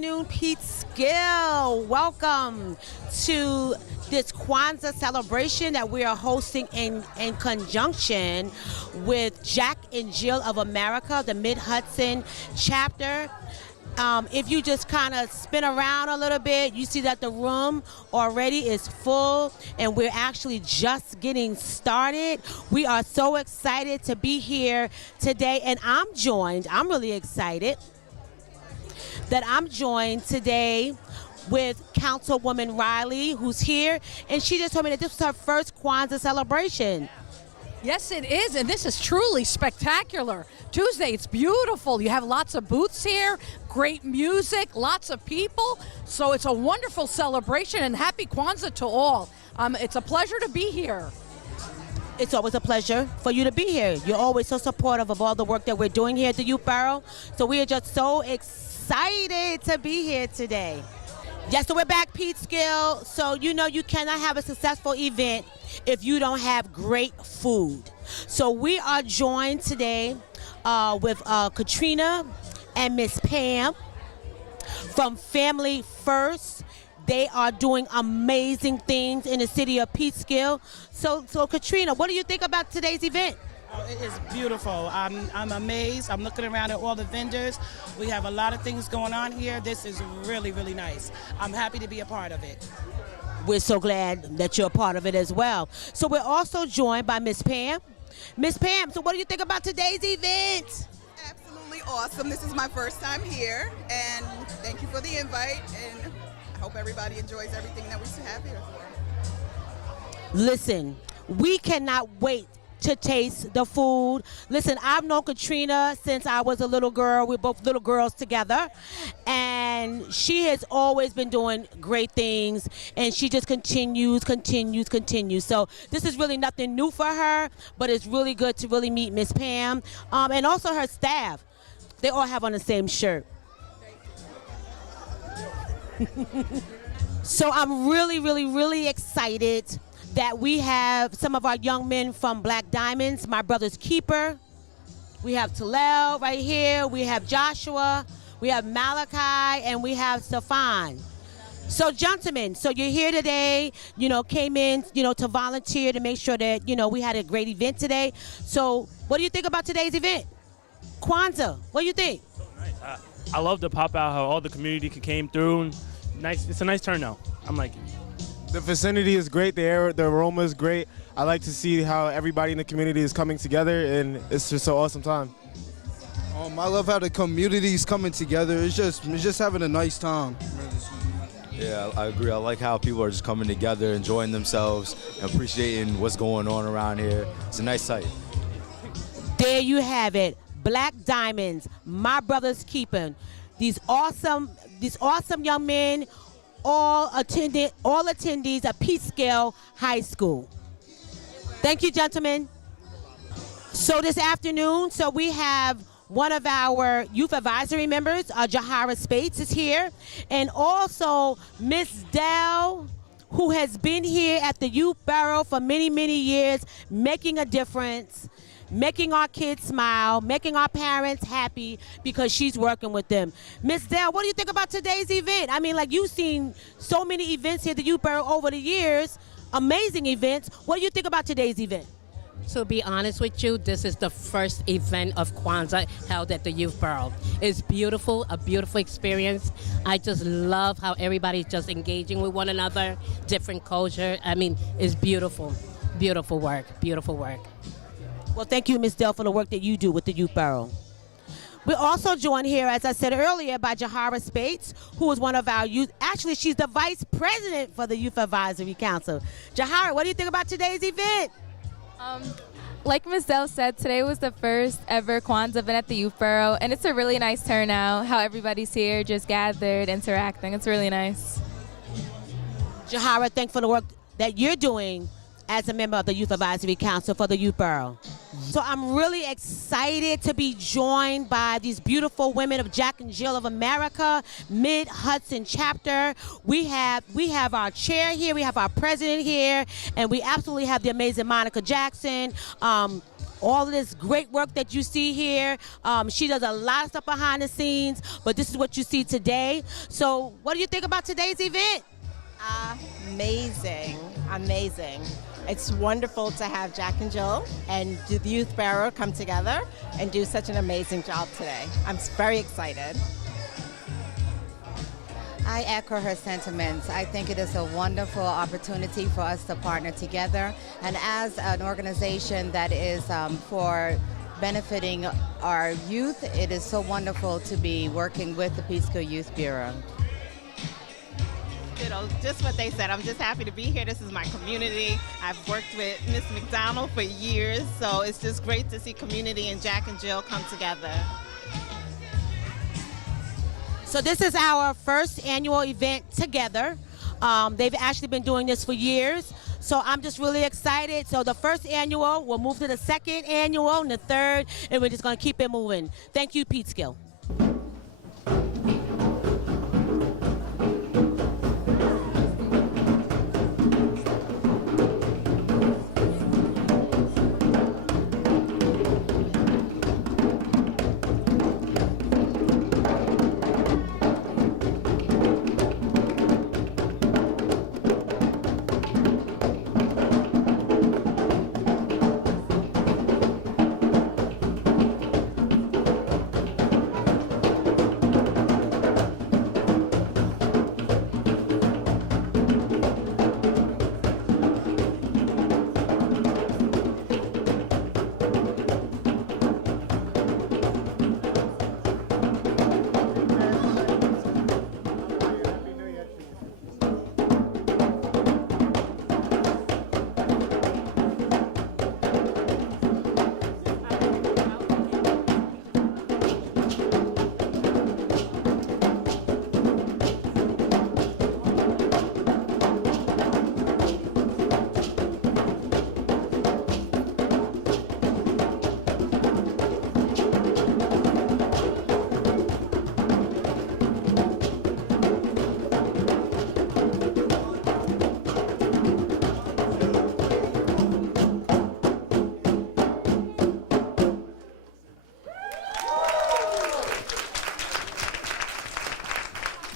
afternoon, Peekskill. Welcome to this Kwanzaa celebration that we are hosting in conjunction with Jack and Jill of America, the Mid-Hudson chapter. If you just kind of spin around a little bit, you see that the room already is full and we're actually just getting started. We are so excited to be here today, and I'm really excited that I'm joined today with Councilwoman Riley, who's here, and she just told me that this was her first Kwanzaa celebration. Yes, it is, and this is truly spectacular. Tuesday, it's beautiful. You have lots of booths here, great music, lots of people. So it's a wonderful celebration, and happy Kwanzaa to all. It's a pleasure to be here. It's always a pleasure for you to be here. You're always so supportive of all the work that we're doing here at the Youth Bureau. So we are just so excited to be here today. Yes, so we're back, Peekskill. So you know you cannot have a successful event if you don't have great food. So we are joined today with Katrina and Miss Pam from Family First. They are doing amazing things in the city of Peekskill. So Katrina, what do you think about today's event? Oh, it is beautiful. I'm amazed. I'm looking around at all the vendors. We have a lot of things going on here. This is really, really nice. I'm happy to be a part of it. We're so glad that you're a part of it as well. So we're also joined by Miss Pam. Miss Pam, so what do you think about today's event? Absolutely awesome. This is my first time here, and thank you for the invite, and I hope everybody enjoys everything that we have here for. Listen, we cannot wait to taste the food. Listen, I've known Katrina since I was a little girl. We're both little girls together, and she has always been doing great things, and she just continues. So this is really nothing new for her, but it's really good to really meet Miss Pam, and also her staff. They all have on the same shirt. So I'm really excited that we have some of our young men from Black Diamonds, my brother's keeper. We have Talal right here, we have Joshua, we have Malachi, and we have Stefan. So gentlemen, so you're here today, came in, to volunteer to make sure that, we had a great event today. So what do you think about today's event? Kwanzaa, what do you think? So nice. I love to pop out how all the community came through. And nice, it's a nice turnout. I'm liking it. The vicinity is great, the aroma is great. I like to see how everybody in the community is coming together, and it's just an awesome time. I love how the community is coming together. It's just having a nice time. Yeah, I agree. I like how people are just coming together, enjoying themselves, and appreciating what's going on around here. It's a nice sight. There you have it, Black Diamonds, my brother's keeping. These awesome young men, all attendees at Peekskill High School. Thank you, gentlemen. So this afternoon, we have one of our youth advisory members, Jahara Spates, is here, and also Miss Dell, who has been here at the Youth Bureau for many years, making a difference, making our kids smile, making our parents happy because she's working with them. Miss Dell, what do you think about today's event? I mean, like, you've seen so many events here at the Youth Bureau over the years, amazing events. What do you think about today's event? To be honest with you, this is the first event of Kwanzaa held at the Youth Bureau. It's beautiful, a beautiful experience. I just love how everybody's just engaging with one another, different culture. I mean, it's beautiful. Beautiful work, beautiful work. Well, thank you, Ms. Dell, for the work that you do with the Youth Bureau. We're also joined here, as I said earlier, by Jahara Spates, who is one of our youth. Actually, she's the vice president for the Youth Advisory Council. Jahara, what do you think about today's event? Like Ms. Dell said, today was the first ever Kwanzaa event at the Youth Bureau, and it's a really nice turnout, how everybody's here, just gathered, interacting. It's really nice. Jahara, thanks for the work that you're doing as a member of the Youth Advisory Council for the Youth Bureau. So I'm really excited to be joined by these beautiful women of Jack and Jill of America, Mid-Hudson chapter. We have our chair here, we have our president here, and we absolutely have the amazing Monica Jackson. all of this great work that you see here. She does a lot of stuff behind the scenes, but this is what you see today. So what do you think about today's event? Amazing, amazing. It's wonderful to have Jack and Jill and the Youth Bureau come together and do such an amazing job today. I'm very excited. I echo her sentiments. I think it is a wonderful opportunity for us to partner together. And as an organization that is for benefiting our youth, it is so wonderful to be working with the Peekskill Youth Bureau. You know, just what they said. I'm just happy to be here. This is my community. I've worked with Miss McDonald for years, so it's just great to see community and Jack and Jill come together. So this is our first annual event together. They've actually been doing this for years, so I'm just really excited. So the first annual, we'll move to the second annual and the third, and we're just gonna keep it moving. Thank you, Peekskill.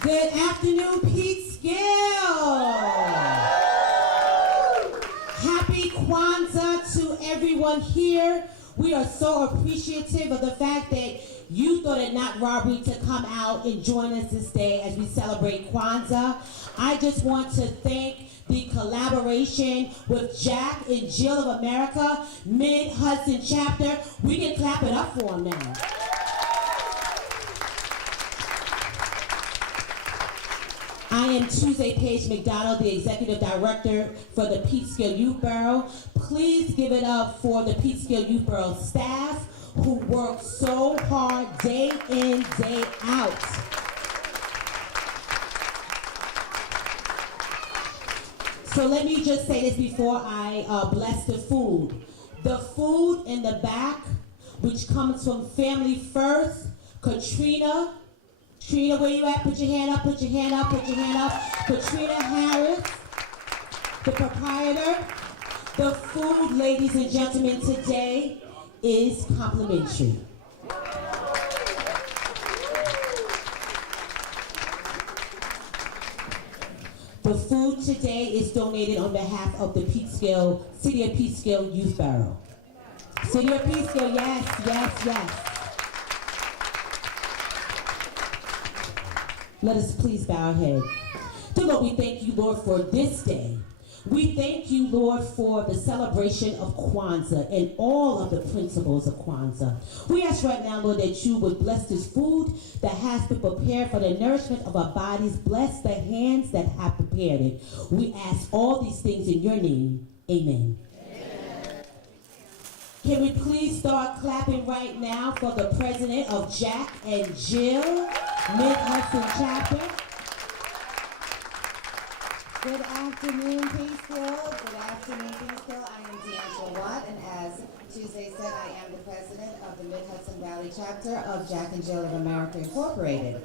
Good afternoon, Peekskill. Happy Kwanzaa to everyone here. We are so appreciative of the fact that you thought it not robbery to come out and join us this day as we celebrate Kwanzaa. I just want to thank the collaboration with Jack and Jill of America, Mid-Hudson chapter. We can clap it up for them now. I am Tuesday Paige McDonald, the Executive Director for the Peekskill Youth Bureau. Please give it up for the Peekskill Youth Bureau staff who work so hard day in, day out. So let me just say this before I bless the food. The food in the back, which comes from Family First, Katrina, where you at? Put your hand up, put your hand up, put your hand up. Katrina Harris, the proprietor. The food, ladies and gentlemen, today is complimentary. The food today is donated on behalf of the Peekskill, City of Peekskill Youth Bureau. City of Peekskill, yes, yes, yes. Let us please bow our head. Dear Lord, we thank you, Lord, for this day. We thank you, Lord, for the celebration of Kwanzaa and all of the principles of Kwanzaa. We ask right now, Lord, that you would bless this food that has been prepared for the nourishment of our bodies. Bless the hands that have prepared it. We ask all these things in your name. Amen. Can we please start clapping right now for the president of Jack and Jill, Mid-Hudson chapter. Good afternoon, Peekskill. Good afternoon, Peekskill. I am D'Angela Watt, and as Tuesday said, I am the president of the Mid-Hudson Valley chapter of Jack and Jill of America Incorporated.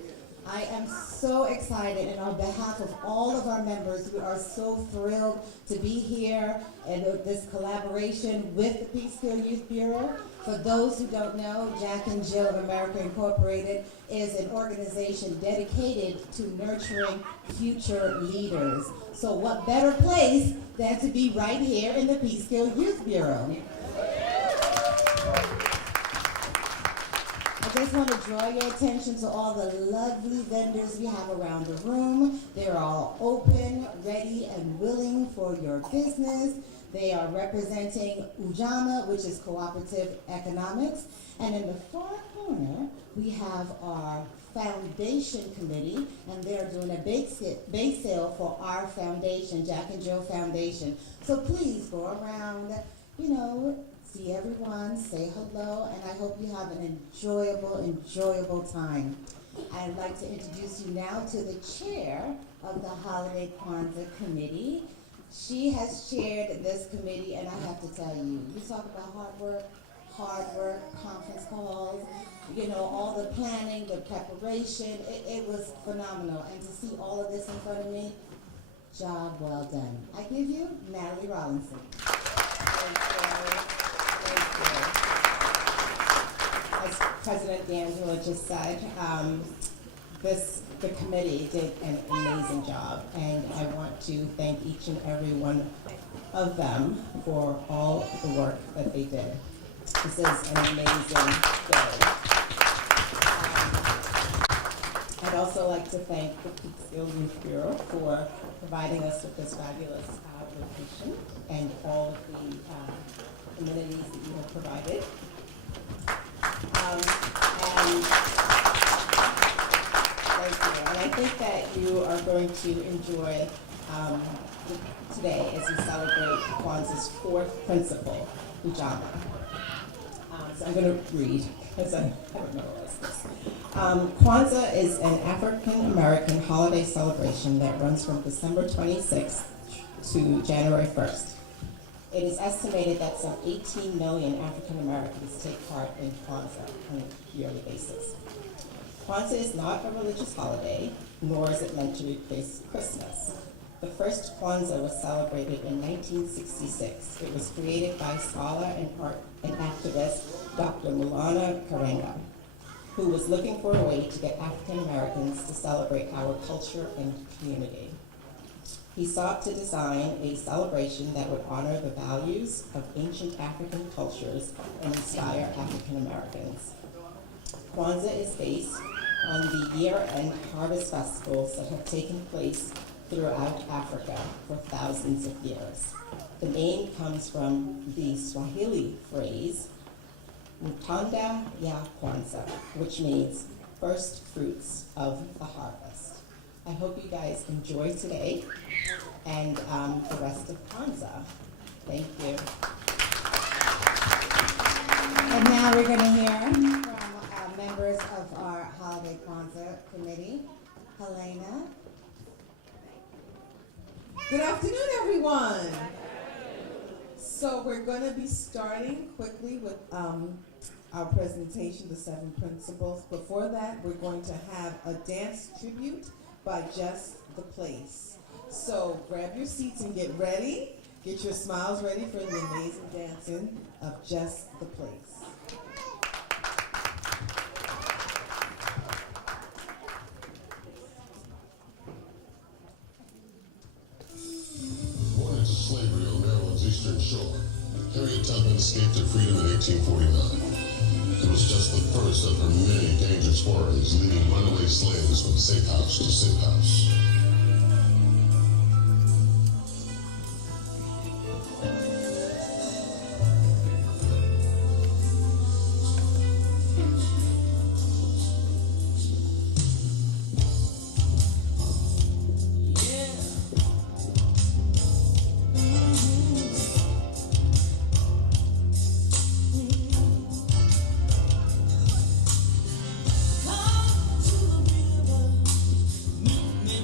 I am so excited, and on behalf of all of our members, we are so thrilled to be here and this collaboration with the Peekskill Youth Bureau. For those who don't know, Jack and Jill of America Incorporated is an organization dedicated to nurturing future leaders. So what better place than to be right here in the Peekskill Youth Bureau? I just want to draw your attention to all the lovely vendors we have around the room. They're all open, ready, and willing for your business. They are representing UJAMA, which is Cooperative Economics. And in the far corner, we have our Foundation Committee, and they're doing a bake sale for our foundation, Jack and Jill Foundation. So please go around, see everyone, say hello, and I hope you have an enjoyable time. I'd like to introduce you now to the chair of the Holiday Kwanzaa Committee. She has chaired this committee, and I have to tell you, you talk about hard work, conference calls, all the planning, the preparation, it was phenomenal. And to see all of this in front of me, job well done. I give you Natalie Rollinson. As President D'Angelo just said, the committee did an amazing job, and I want to thank each and every one of them for all the work that they did. This is an amazing day. I'd also like to thank the Peekskill Youth Bureau for providing us with this fabulous location and all of the amenities that you have provided. Thank you. And I think that you are going to enjoy today as we celebrate Kwanzaa's fourth principle, Ujama. So I'm going to read, because I haven't memorized this. Kwanzaa is an African-American holiday celebration that runs from December 26th to January 1st. It is estimated that some 18 million African Americans take part in Kwanzaa on a yearly basis. Kwanzaa is not a religious holiday, nor is it meant to replace Christmas. The first Kwanzaa was celebrated in 1966. It was created by scholar and activist Dr. Mulana Karenga, who was looking for a way to get African Americans to celebrate our culture and community. He sought to design a celebration that would honor the values of ancient African cultures and inspire African Americans. Kwanzaa is based on the year-end harvest festivals that have taken place throughout Africa for thousands of years. The name comes from the Swahili phrase, Mtanda ya Kwanzaa, which means first fruits of the harvest. I hope you guys enjoy today and the rest of Kwanzaa. Thank you. And now we're going to hear from members of our Holiday Kwanzaa Committee. Helena. Good afternoon, everyone. So we're going to be starting quickly with our presentation, the 7 principles. Before that, we're going to have a dance tribute by Just the Place. So grab your seats and get ready. Get your smiles ready for the amazing dancing of Just the Place. Born into slavery on Maryland's eastern shore, Harriet Tubman escaped to freedom in 1849. It was just the first of her many dangerous forays, leading runaway slaves from safe house to safe house. Come to the river, meet me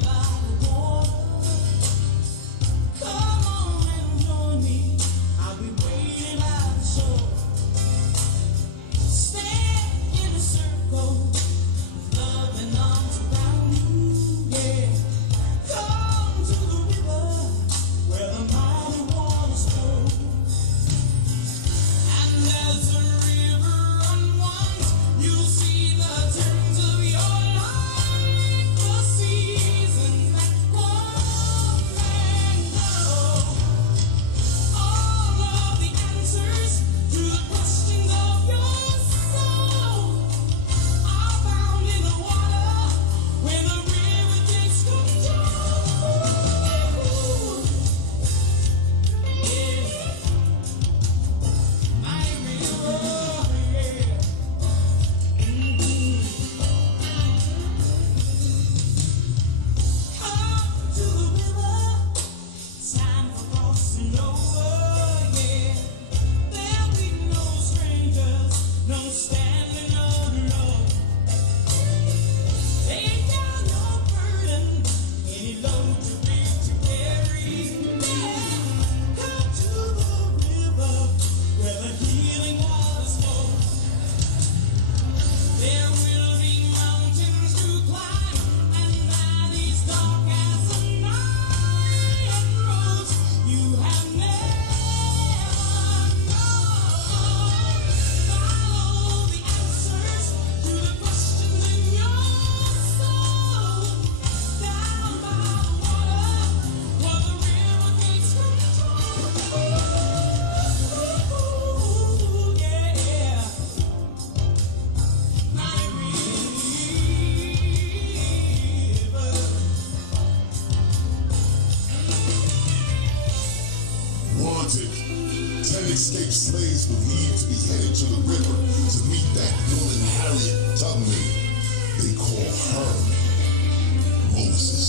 Wanted. 10 escaped slaves believed to be headed to the river to meet that woman Harriet Tubman. They call her Moses.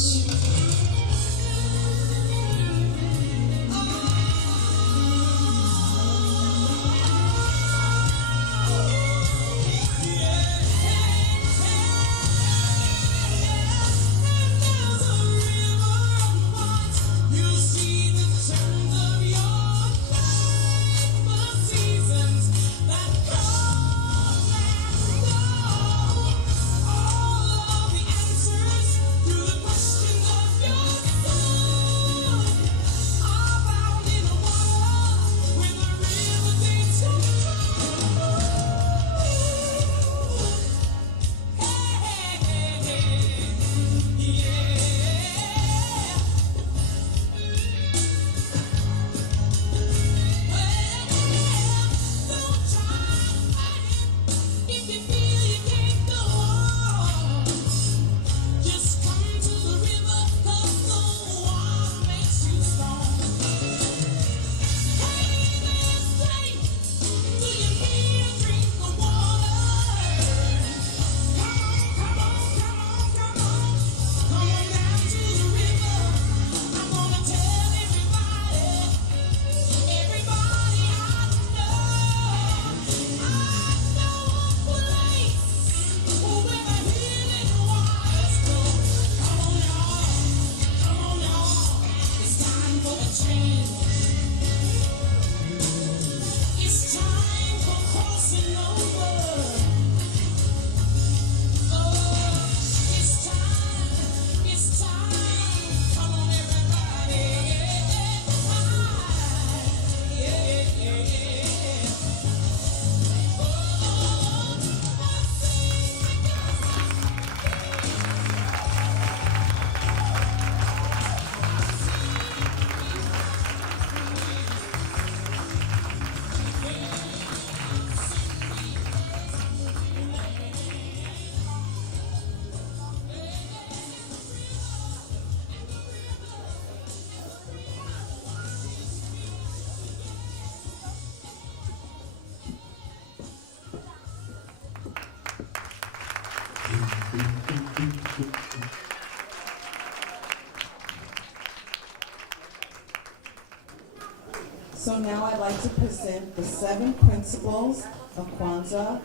So now I'd like to present the 7 principles of Kwanzaa,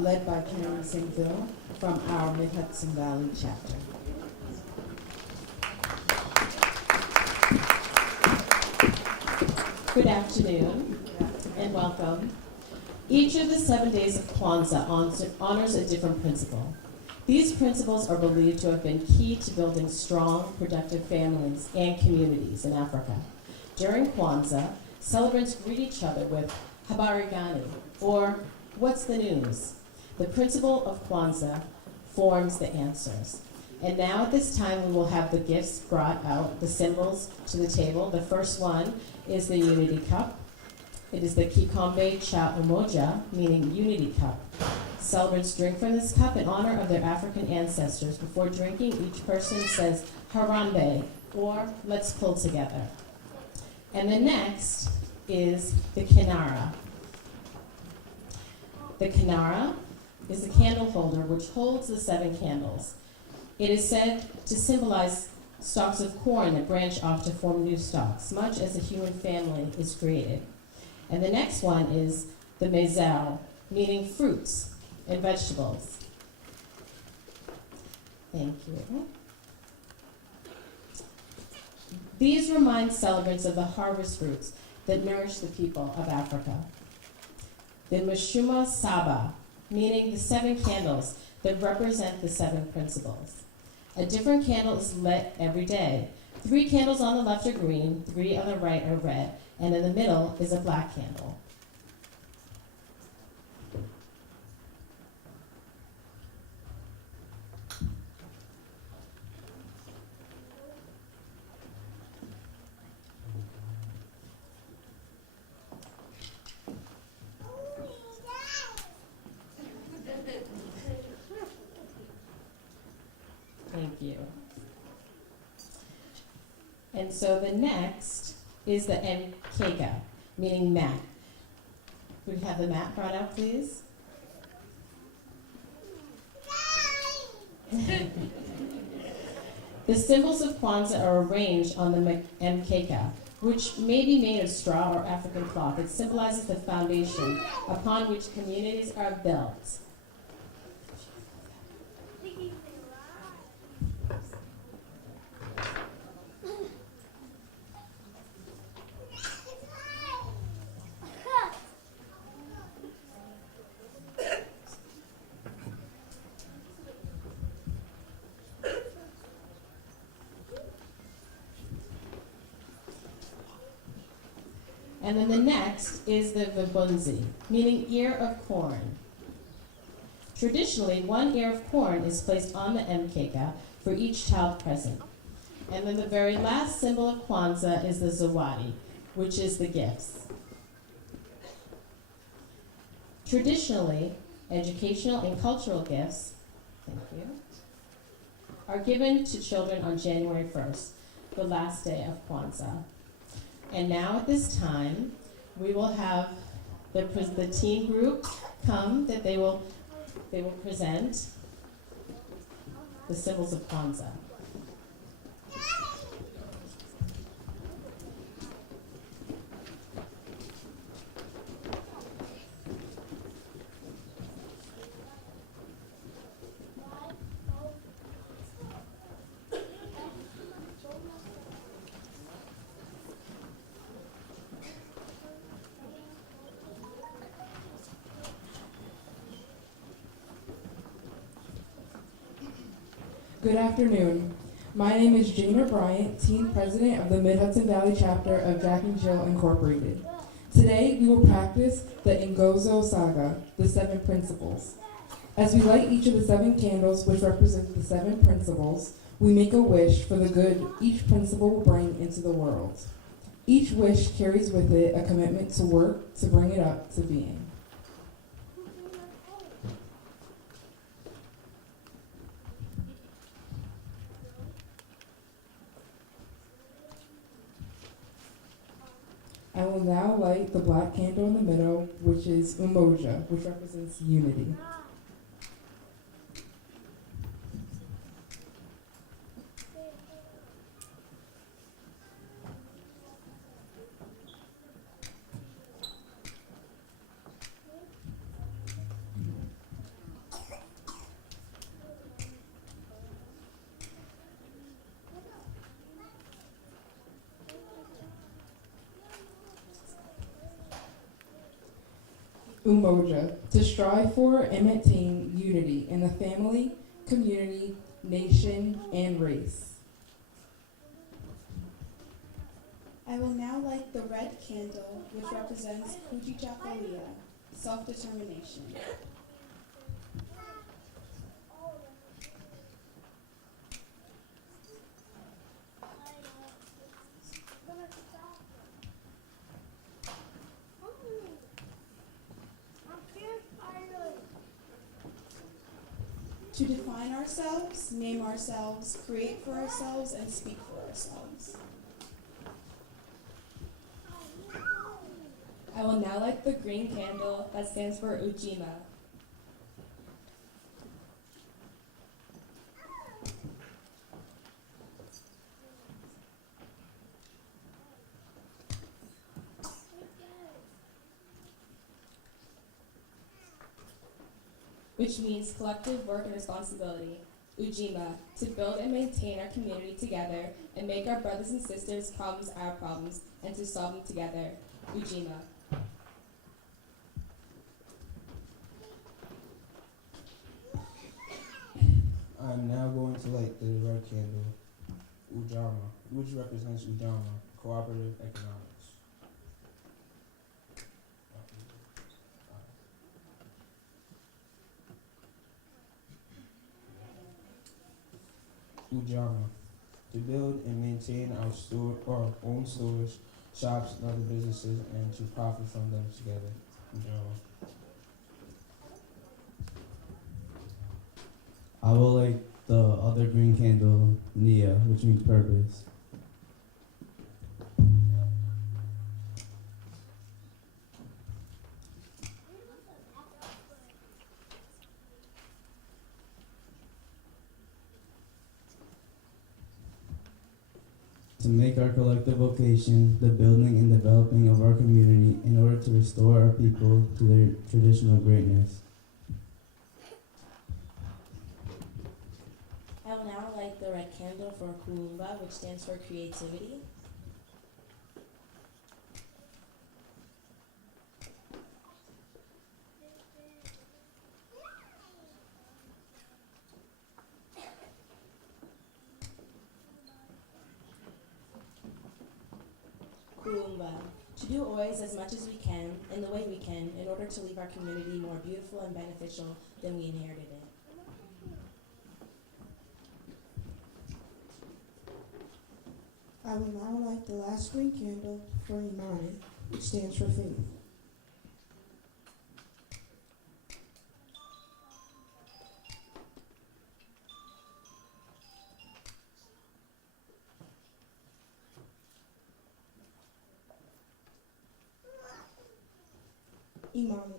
led by Karen Singhville from our Mid-Hudson Valley chapter. Good afternoon and welcome. Each of the 7 days of Kwanzaa honors a different principle. These principles are believed to have been key to building strong, productive families and communities in Africa. During Kwanzaa, celebrants greet each other with habari gani, or what's the news? The principle of Kwanzaa forms the answers. And now at this time we will have the gifts brought out, the symbols to the table. The first one is the unity cup. It is the kikombe cha umoja, meaning unity cup. Celebrants drink from this cup in honor of their African ancestors. Before drinking, each person says harambe, or let's pull together. And the next is the kinara. The kinara is a candle holder which holds the 7 candles. It is said to symbolize stalks of corn that branch off to form new stalks, much as a human family is created. And the next one is the mezal, meaning fruits and vegetables. Thank you. These remind celebrants of the harvest fruits that nourish the people of Africa. The Mashuma Saba, meaning the 7 candles that represent the 7 principles. A different candle is lit every day. 3 candles on the left are green, 3 on the right are red, and in the middle is a black candle. Thank you. And so the next is the Mkeka, meaning mat. Could we have the mat brought out, please? The symbols of Kwanzaa are arranged on the Mkeka, which may be made of straw or African cloth. It symbolizes the foundation upon which communities are built. And then the next is the vibunzi, meaning ear of corn. Traditionally, 1 ear of corn is placed on the mkeka for each child present. And then the very last symbol of Kwanzaa is the zawadi, which is the gifts. Traditionally, educational and cultural gifts, thank you, are given to children on January 1st, the last day of Kwanzaa. And now at this time, we will have the teen group come that they will present the symbols of Kwanzaa. Good afternoon. My name is Jana Bryant, Teen President of the Mid-Hudson Valley Chapter of Jack and Jill Incorporated. Today, we will practice the Ngozo Saga, the 7 principles. As we light each of the 7 candles, which represent the 7 principles, we make a wish for the good each principle will bring into the world. Each wish carries with it a commitment to work to bring it up to being. I will now light the black candle in the middle, which is Umoja, which represents unity. Umoja, to strive for and maintain unity in the family, community, nation, and race. I will now light the red candle, which represents Kujichagulia, self-determination. To define ourselves, name ourselves, create for ourselves, and speak for ourselves. I will now light the green candle that stands for Ujima. Which means collective work and responsibility. Ujima, to build and maintain our community together and make our brothers and sisters' problems our problems and to solve them together. Ujima. I'm now going to light the red candle, Ujama, which represents Ujama, cooperative economics. Ujama, to build and maintain our own stores, shops, and other businesses, and to profit from them together. Ujama. I will light the other green candle, Nia, which means purpose. To make our collective vocation the building and developing of our community in order to restore our people to their traditional greatness. I will now light the red candle for Kuumba, which stands for creativity. Kuumba, to do always as much as we can, in the way we can, in order to leave our community more beautiful and beneficial than we inherited it. I will now light the last green candle for Imani, which stands for faith. Imani,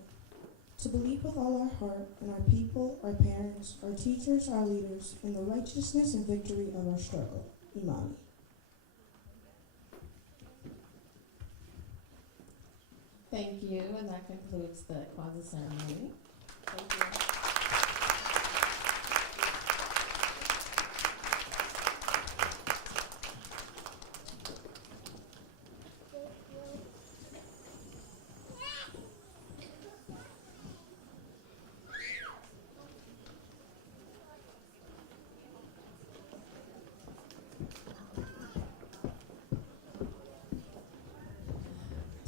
to believe with all our heart in our people, our parents, our teachers, our leaders, in the righteousness and victory of our struggle. Imani. Thank you, and that concludes the Kwanzaa ceremony. Thank you.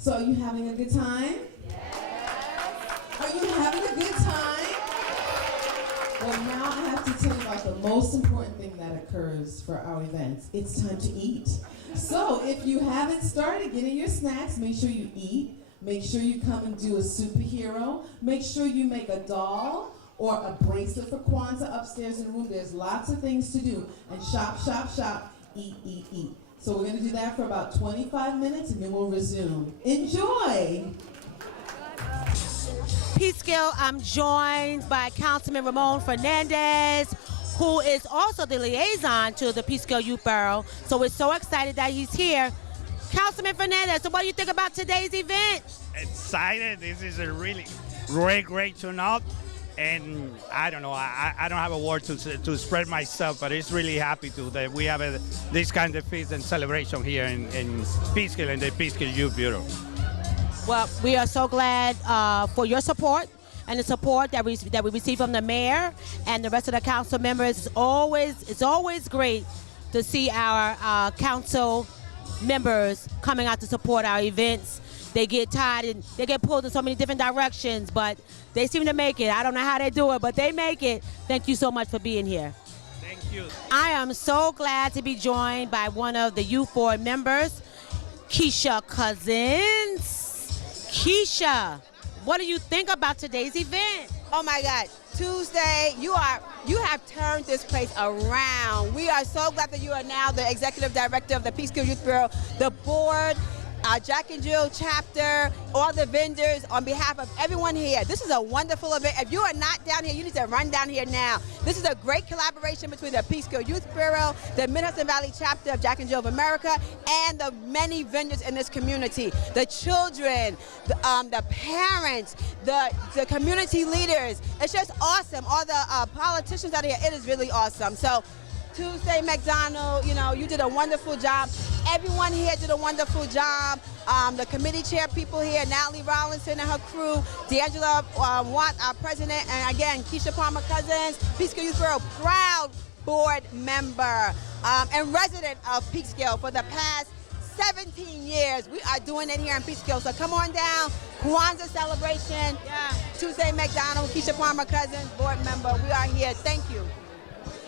So are you having a good time? Are you having a good time? Well, now I have to tell you about the most important thing that occurs for our events. It's time to eat. So if you haven't started getting your snacks, make sure you eat. Make sure you come and do a superhero. Make sure you make a doll or a bracelet for Kwanzaa upstairs in the room. There's lots of things to do. And shop, shop, shop, eat, eat, eat. So we're going to do that for about 25 minutes and then we'll resume. Enjoy! Peekskill, I'm joined by Councilman Ramon Fernandez, who is also the liaison to the Peekskill Youth Bureau. So we're so excited that he's here. Councilman Fernandez, so what do you think about today's event? Excited. This is a really great turnout. And I don't know, I don't have a word to spread myself, but it's really happy that we have this kind of feast and celebration here in Peekskill and the Peekskill Youth Bureau. Well, we are so glad for your support and the support that we receive from the mayor and the rest of the council members. It's always great to see our council members coming out to support our events. They get tired and they get pulled in so many different directions, but they seem to make it. I don't know how they do it, but they make it. Thank you so much for being here. Thank you. I am so glad to be joined by one of the Youth Board members, Keisha Cousins. Keisha, what do you think about today's event? Oh my God, Tuesday, you have turned this place around. We are so glad that you are now the executive director of the Peekskill Youth Bureau. The board our Jack and Jill chapter, all the vendors, on behalf of everyone here. This is a wonderful event. If you are not down here, you need to run down here now. This is a great collaboration between the Peekskill Youth Bureau, the Mid-Hudson Valley chapter of Jack and Jill of America, and the many vendors in this community. The children, the parents, the community leaders. It's just awesome. All the politicians out here, it is really awesome. So Tuesday McDonald, you know, you did a wonderful job. Everyone here did a wonderful job. The committee chair people here, Natalie Rollinson and her crew, D'Angela Watt, our president, and again, Keisha Palmer Cousins, Peekskill Youth Bureau, proud board member and resident of Peekskill for the past 17 years. We are doing it here in Peekskill. So come on down, Kwanzaa celebration, Tuesday McDonald, Keisha Palmer Cousins, board member. We are here. Thank you.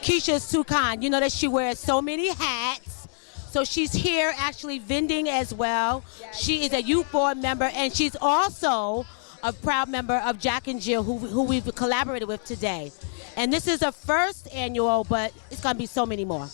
Keisha's too kind. You know that she wears so many hats. So she's here actually vending as well. She is a youth board member, and she's also a proud member of Jack and Jill, who we've collaborated with today. And this is the first annual, but it's going to be so many more.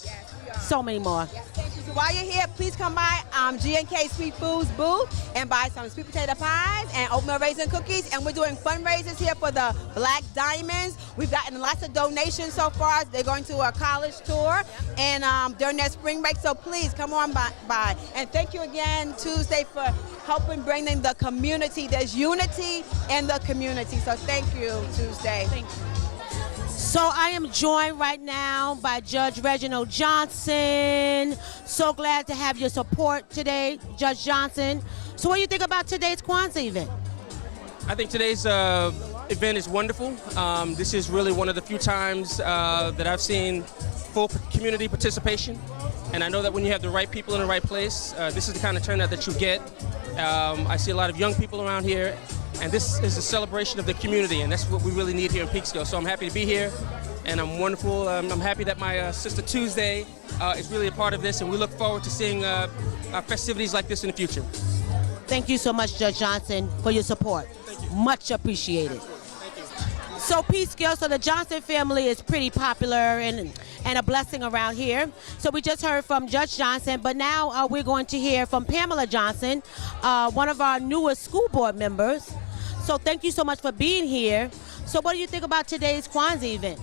So many more. Yes, thank you. So while you're here, please come by G&K Sweet Foods booth and buy some sweet potato pies and oatmeal raisin cookies. And we're doing fundraisers here for the Black Diamonds. We've gotten lots of donations so far. They're going to a college tour and during their spring break. So please come on by. And thank you again, Tuesday, for helping bring in the community. There's unity in the community. So thank you, Tuesday. Thank you. So I am joined right now by Judge Reginald Johnson. So glad to have your support today, Judge Johnson. So what do you think about today's Kwanzaa event? I think today's event is wonderful. This is really one of the few times that I've seen full community participation. And I know that when you have the right people in the right place, this is the kind of turnout that you get. I see a lot of young people around here. And this is a celebration of the community, and that's what we really need here in Peekskill. So I'm happy to be here, and I'm wonderful. I'm happy that my sister Tuesday is really a part of this, and we look forward to seeing festivities like this in the future. Thank you so much, Judge Johnson, for your support. Much appreciated. So Peekskill, so the Johnson family is pretty popular and a blessing around here. So we just heard from Judge Johnson, but now we're going to hear from Pamela Johnson, one of our newest school board members. So thank you so much for being here. So what do you think about today's Kwanzaa event?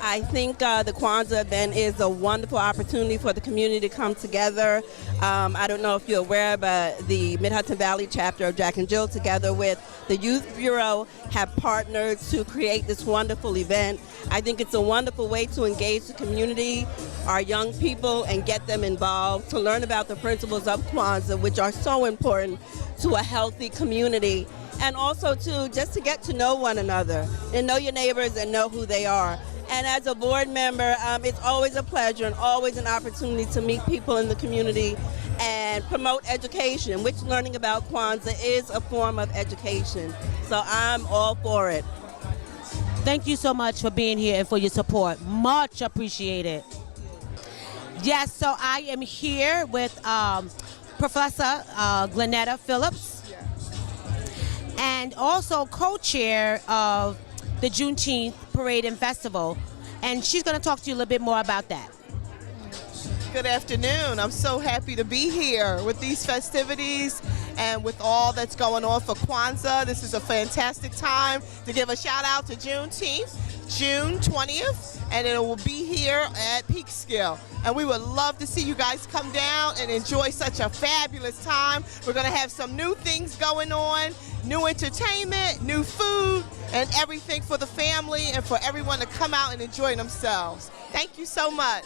I think the Kwanzaa event is a wonderful opportunity for the community to come together. I don't know if you're aware, but the Mid-Hudson Valley chapter of Jack and Jill, together with the Youth Bureau, have partnered to create this wonderful event. I think it's a wonderful way to engage the community, our young people, and get them involved, to learn about the principles of Kwanzaa, which are so important to a healthy community, and also just to get to know one another and know your neighbors and know who they are. And as a board member, it's always a pleasure and always an opportunity to meet people in the community and promote education, which learning about Kwanzaa is a form of education. So I'm all for it. Thank you so much for being here and for your support. Much appreciated. Yes, so I am here with Professor Glenetta Phillips, and also co-chair of the Juneteenth Parade and Festival, and she's going to talk to you a little bit more about that. Good afternoon. I'm so happy to be here with these festivities and with all that's going on for Kwanzaa. This is a fantastic time to give a shout out to Juneteenth, June 20th, and it will be here at Peekskill. And we would love to see you guys come down and enjoy such a fabulous time. We're going to have some new things going on, new entertainment, new food, and everything for the family and for everyone to come out and enjoy themselves. Thank you so much.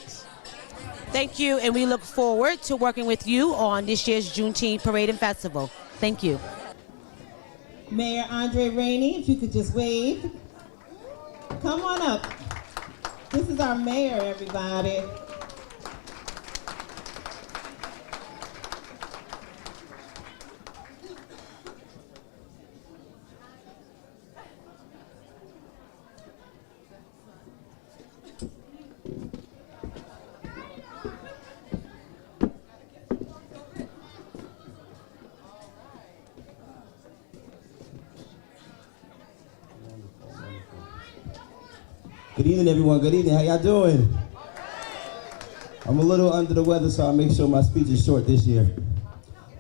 Thank you, and we look forward to working with you on this year's Juneteenth Parade and Festival. Thank you. Mayor Andre Rainey, if you could just wave. Come on up. This is our mayor, everybody. Good evening, everyone. Good evening. How y'all doing? I'm a little under the weather, so I'll make sure my speech is short this year.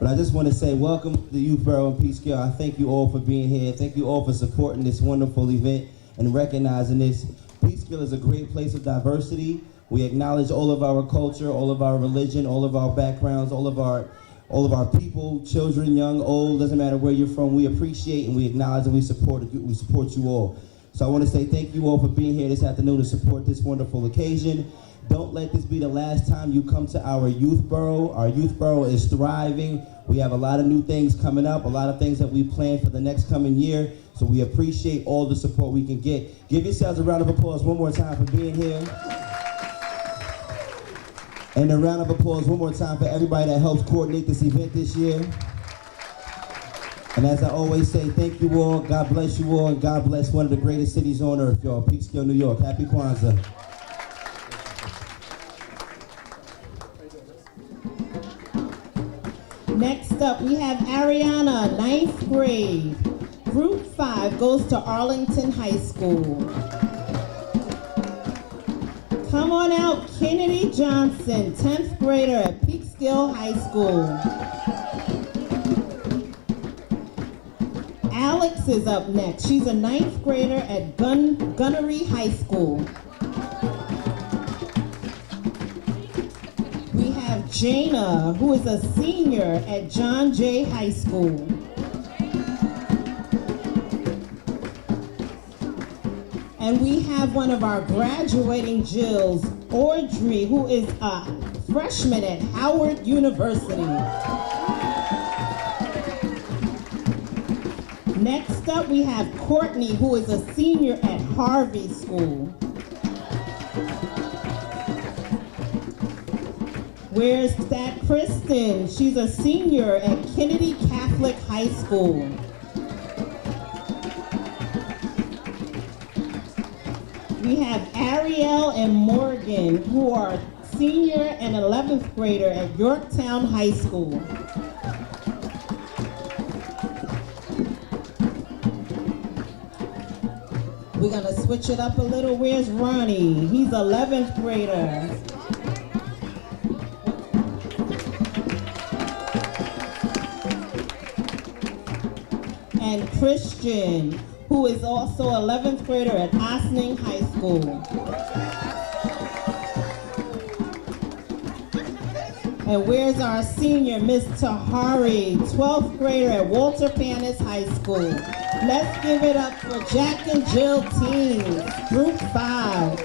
But I just want to say welcome to the Youth Bureau and Peekskill. I thank you all for being here. Thank you all for supporting this wonderful event and recognizing this. Peekskill is a great place of diversity. We acknowledge all of our culture, all of our religion, all of our backgrounds, all of our people, children, young, old, doesn't matter where you're from. We appreciate and we acknowledge and we support you all. So I want to say thank you all for being here this afternoon to support this wonderful occasion. Don't let this be the last time you come to our youth borough. Our youth borough is thriving. We have a lot of new things coming up, a lot of things that we plan for the next coming year. So we appreciate all the support we can get. Give yourselves a round of applause one more time for being here. And a round of applause one more time for everybody that helps coordinate this event this year. And as I always say, thank you all, God bless you all, and God bless one of the greatest cities on earth, y'all. Peekskill, New York. Happy Kwanzaa. Next up, we have Ariana, 9th grade. Group 5 goes to Arlington High School. Come on out, Kennedy Johnson, 10th grader at Peekskill High School. Alex is up next. She's a 9th grader at Gunnery High School. We have Jana, who is a senior at John Jay High School. And we have one of our graduating Jills, Audrey, who is a freshman at Howard University. Next up, we have Courtney, who is a senior at Harvey School. Where's that Kristen? She's a senior at Kennedy Catholic High School. We have Ariel and Morgan, who are senior and 11th grader at Yorktown High School. We're gonna switch it up a little. Where's Ronnie? He's 11th grader. And Christian, who is also 11th grader at Ossining High School. And where's our senior, Miss Tahari, 12th grader at Walter Panis High School. Let's give it up for Jack and Jill teams, Group 5.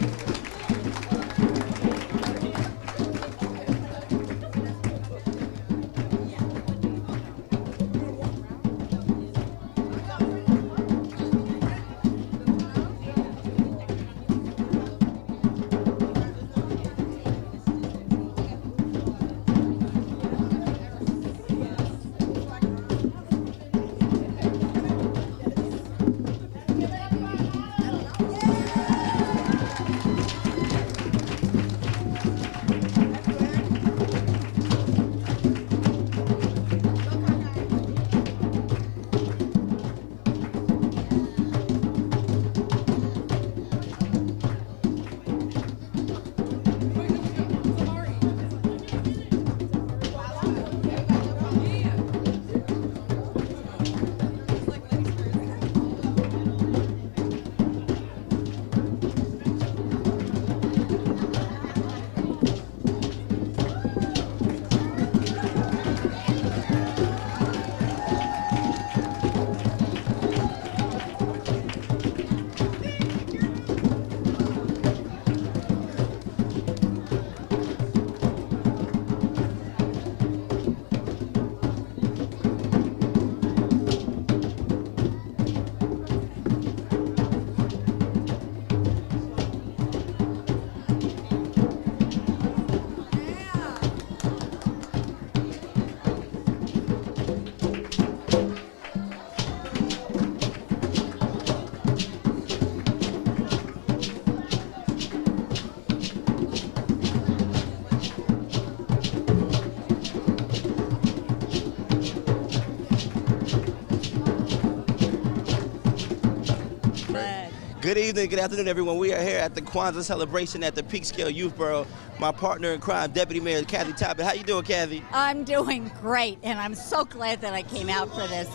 Good evening, good afternoon, everyone. We are here at the Kwanzaa celebration at the Peekskill Youth Borough. My partner in crime, Deputy Mayor Kathy Toppett. How you doing, Kathy? I'm doing great, and I'm so glad that I came out for this.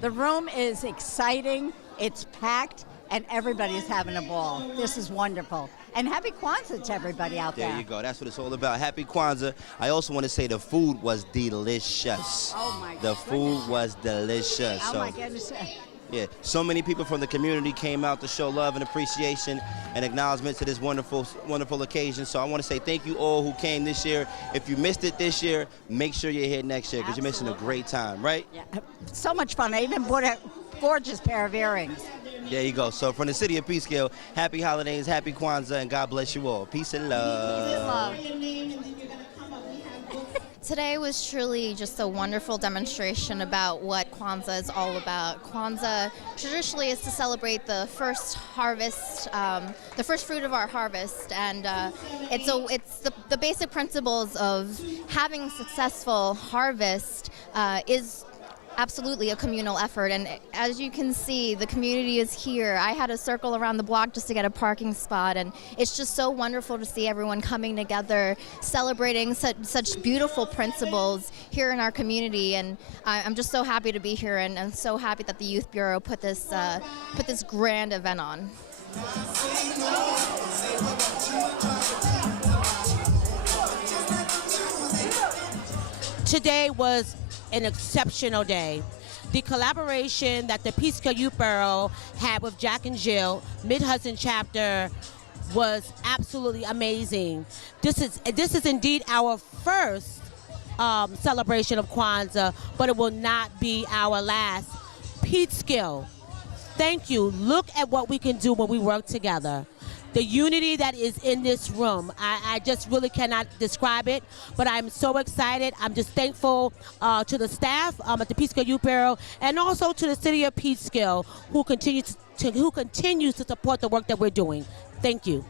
The room is exciting, it's packed, and everybody's having a ball. This is wonderful. And happy Kwanzaa to everybody out there. There you go. That's what it's all about. Happy Kwanzaa. I also want to say the food was delicious. Oh, my The goodness. food was delicious. Oh, So, my goodness. yeah, so many people from the community came out to show love and appreciation and acknowledgement to this wonderful, wonderful occasion. So I want to say thank you all who came this year. If you missed it this year, make sure you're here next year because you're missing a great time, right? Yeah, so much fun. I even bought a gorgeous pair of earrings. There you go. So from the city of Peekskill, happy holidays, happy Kwanzaa, and God bless you all. Peace and love. Today was truly just a wonderful demonstration about what Kwanzaa is all about. Kwanzaa traditionally is to celebrate the first harvest, the first fruit of our harvest, and it's the basic principles of having successful harvest is absolutely a communal effort, and as you can see, the community is here. I had to circle around the block just to get a parking spot, and it's just so wonderful to see everyone coming together, celebrating such beautiful principles here in our community, and I'm just so happy to be here, and I'm so happy that the Youth Bureau put this grand event on. Today was an exceptional day. The collaboration that the Peekskill Youth Bureau had with Jack and Jill Mid-Hudson chapter was absolutely amazing. This is indeed our first celebration of Kwanzaa, but it will not be our last. Peekskill, thank you. Look at what we can do when we work together. The unity that is in this room, I just really cannot describe it, but I'm so excited. I'm just thankful to the staff at the Peekskill Youth Bureau and also to the city of Peekskill who continues to support the work that we're doing. Thank you.